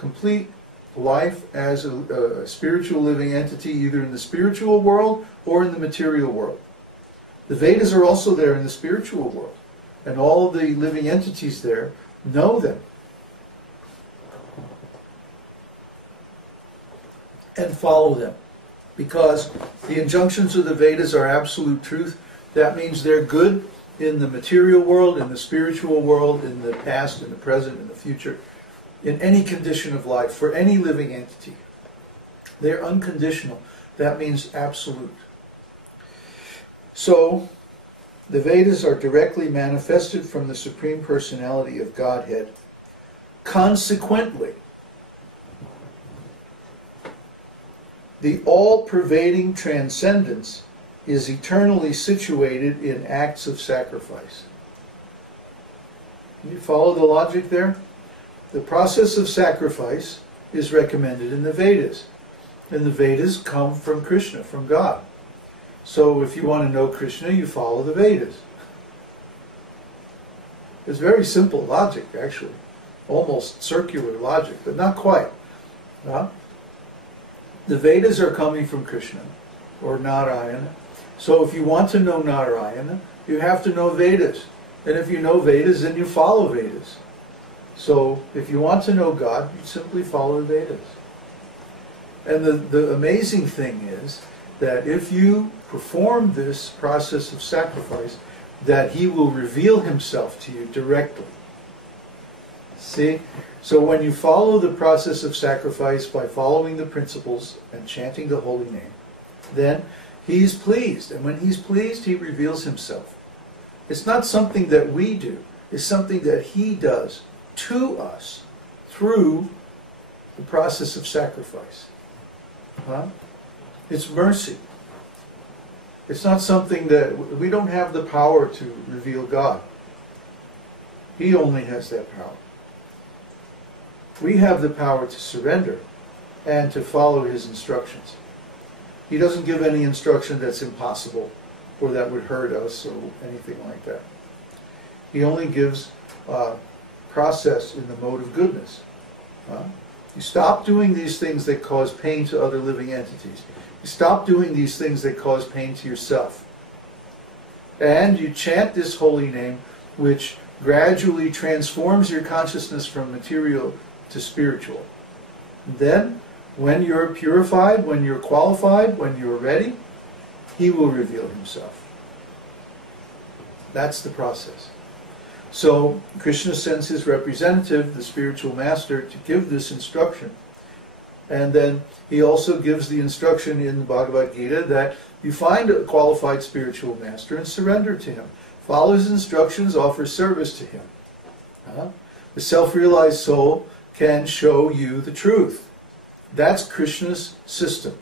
complete life as a spiritual living entity, either in the spiritual world or in the material world. The Vedas are also there in the spiritual world, and all the living entities there know them and follow them, because the injunctions of the Vedas are absolute truth. That means they're good in the material world, in the spiritual world, in the past, in the present, in the future, in any condition of life, for any living entity. They're unconditional. That means absolute. So, the Vedas are directly manifested from the Supreme Personality of Godhead. Consequently, the all-pervading transcendence is eternally situated in acts of sacrifice. You follow the logic there? The process of sacrifice is recommended in the Vedas. And the Vedas come from Krishna, from God. So if you want to know Krishna, you follow the Vedas. It's very simple logic, actually. Almost circular logic, but not quite. Huh? The Vedas are coming from Krishna, or Narayana. So if you want to know Narayana, you have to know Vedas. And if you know Vedas, then you follow Vedas. So if you want to know God, you simply follow the Vedas. And the amazing thing is that if you perform this process of sacrifice, that He will reveal Himself to you directly. See? So when you follow the process of sacrifice by following the principles and chanting the holy name, then He's pleased. And when He's pleased, He reveals Himself. It's not something that we do. It's something that He does to us through the process of sacrifice. Huh? It's mercy. It's not something that we don't have the power to reveal God. He only has that power. We have the power to surrender and to follow His instructions. He doesn't give any instruction that's impossible or that would hurt us or anything like that. He only gives process in the mode of goodness. You stop doing these things that cause pain to other living entities. You stop doing these things that cause pain to yourself. And you chant this holy name, which gradually transforms your consciousness from material to spiritual. And then, when you're purified, when you're qualified, when you're ready, He will reveal Himself. That's the process. So, Krishna sends His representative, the spiritual master, to give this instruction. And then He also gives the instruction in the Bhagavad-gītā that you find a qualified spiritual master and surrender to him. Follow his instructions, offer service to him. The self-realized soul can show you the truth. That's Krishna's system.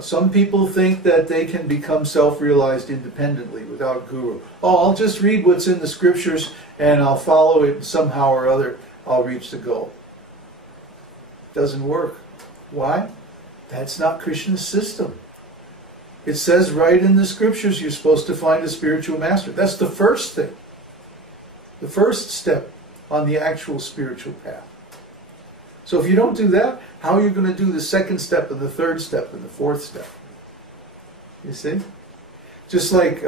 Some people think that they can become self-realized independently without guru. Oh, I'll just read what's in the scriptures and I'll follow it, and somehow or other I'll reach the goal. Doesn't work. Why? That's not Krishna's system. It says right in the scriptures you're supposed to find a spiritual master. That's the first thing. The first step on the actual spiritual path. So if you don't do that, how are you going to do the second step and the third step and the fourth step? You see? Just like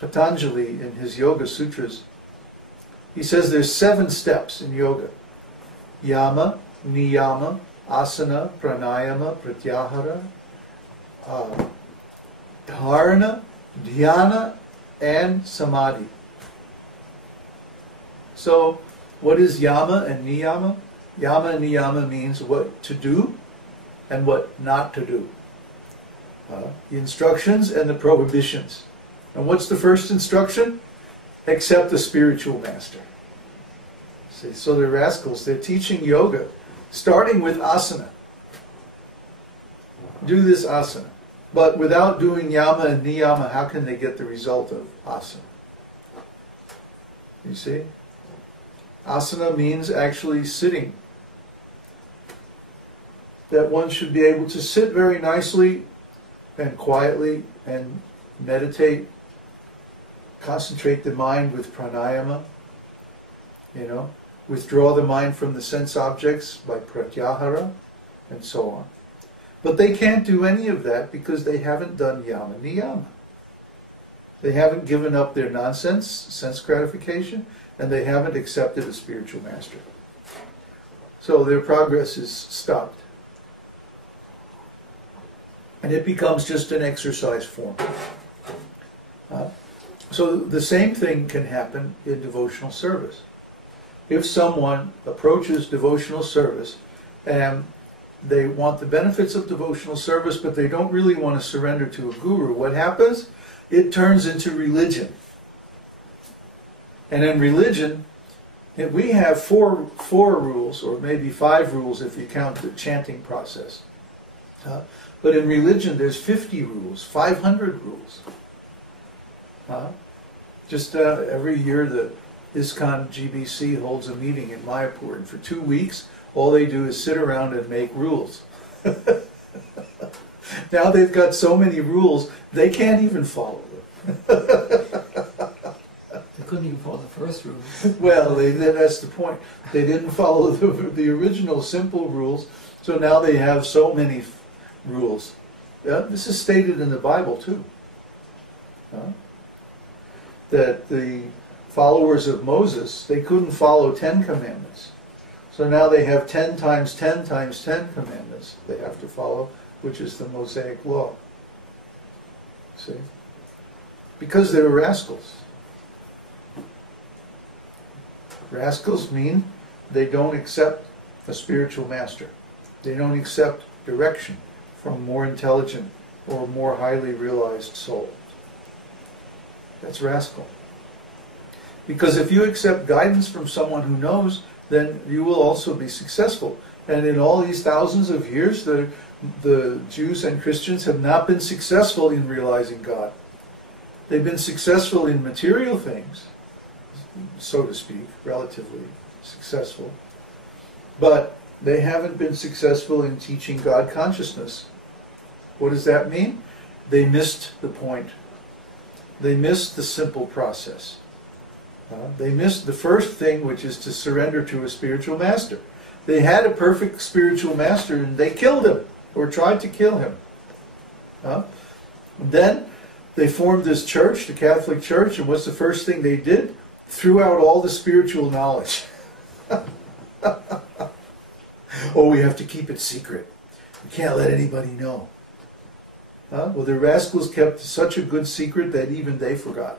Patanjali in his Yoga Sutras, he says there's 7 steps in yoga. Yama, niyama, asana, pranayama, pratyahara, dharana, dhyana, and samadhi. So, what is yama and niyama? Yama and niyama means what to do and what not to do. The instructions and the prohibitions. And what's the first instruction? Accept the spiritual master. See, so they're rascals. They're teaching yoga, starting with asana. Do this asana. But without doing yama and niyama, how can they get the result of asana? You see? Asana means actually sitting. That one should be able to sit very nicely and quietly and meditate, concentrate the mind with pranayama, withdraw the mind from the sense objects by pratyahara, and so on. But they can't do any of that because they haven't done yama niyama. They haven't given up their nonsense, sense gratification, and they haven't accepted a spiritual master. So their progress is stopped. And it becomes just an exercise form. So the same thing can happen in devotional service. If someone approaches devotional service and they want the benefits of devotional service, but they don't really want to surrender to a guru, what happens? It turns into religion. And in religion, we have four rules, or maybe 5 rules if you count the chanting process. But in religion, there's 50 rules, 500 rules. Every year, the ISKCON GBC holds a meeting in Mayapur, and for 2 weeks, all they do is sit around and make rules. Now they've got so many rules, they can't even follow them. They couldn't even follow the first rule. Well, that's the point. They didn't follow the original simple rules, so now they have so many rules. This is stated in the Bible too. That the followers of Moses, they couldn't follow 10 commandments. So now they have 10 times 10 times 10 commandments they have to follow, which is the Mosaic law. See? Because they're rascals. Rascals mean they don't accept a spiritual master. They don't accept direction from more intelligent or more highly realized soul. That's rascal. Because if you accept guidance from someone who knows, then you will also be successful. And in all these thousands of years, the Jews and Christians have not been successful in realizing God. They've been successful in material things, so to speak, relatively successful. But they haven't been successful in teaching God consciousness. What does that mean? They missed the point. They missed the simple process. They missed the first thing, which is to surrender to a spiritual master. They had a perfect spiritual master and they killed him, or tried to kill him. Then they formed this church, the Catholic Church, and what's the first thing they did? Threw out all the spiritual knowledge. Oh, we have to keep it secret. We can't let anybody know. Well, the rascals kept such a good secret that even they forgot.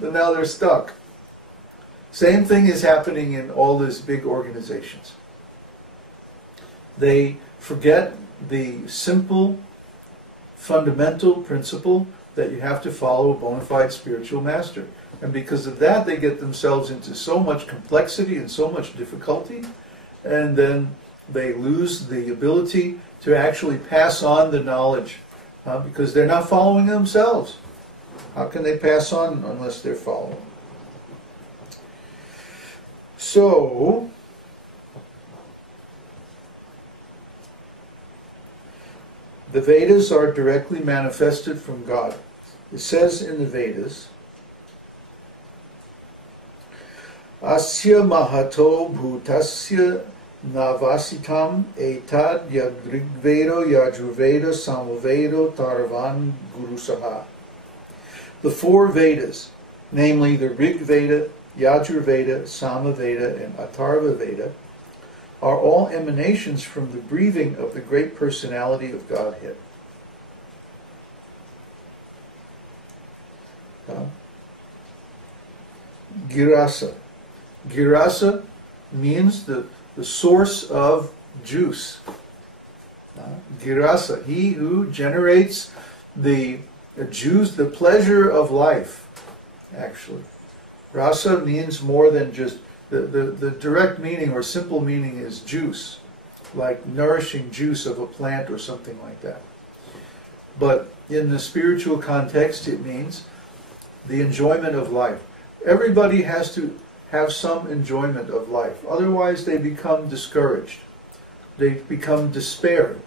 But now they're stuck. Same thing is happening in all these big organizations. They forget the simple, fundamental principle that you have to follow a bona fide spiritual master. And because of that, they get themselves into so much complexity and so much difficulty, and then they lose the ability to actually pass on the knowledge because they're not following themselves. How can they pass on unless they're following? So, the Vedas are directly manifested from God. It says in the Vedas, Asya mahato bhutasya navasitam etad yadrigvedo yajurveda samvedo tarvan gurusaha. The 4 Vedas, namely the Rig Veda, Yajur Veda, Samaveda, and Atharva Veda, are all emanations from the breathing of the great personality of Godhead. Girasa. Girasa means the source of juice. Girasa, he who generates the juice, the pleasure of life, actually. Rasa means more than just, the direct meaning or simple meaning is juice, like nourishing juice of a plant or something like that. But in the spiritual context, it means the enjoyment of life. Everybody has to have some enjoyment of life. Otherwise, they become discouraged. They become despairing.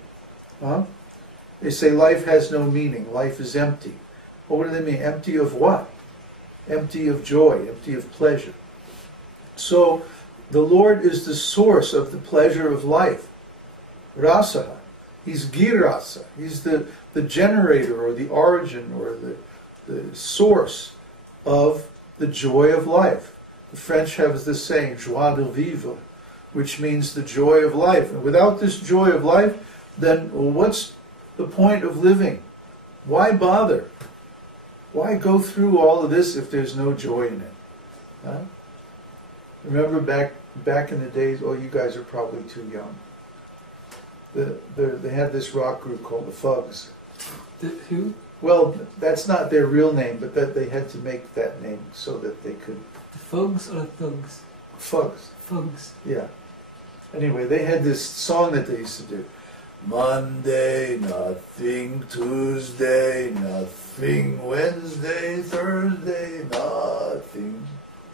They say life has no meaning. Life is empty. Well, what do they mean? Empty of what? Empty of joy, empty of pleasure. So the Lord is the source of the pleasure of life. Rasa. He's girasa. He's the generator or the origin or the source of the joy of life. The French have this saying, joie de vivre, which means the joy of life. And without this joy of life, then what's the point of living? Why bother? Why go through all of this if there's no joy in it? Huh? Remember back in the days, oh, you guys are probably too young. They had this rock group called the Fugs. Who? Well, that's not their real name, but that they had to make that name so that they could... Fugs or thugs? Fugs. Fugs. Yeah. Anyway, they had this song that they used to do. Monday, nothing. Tuesday, nothing. Wednesday, Thursday, nothing.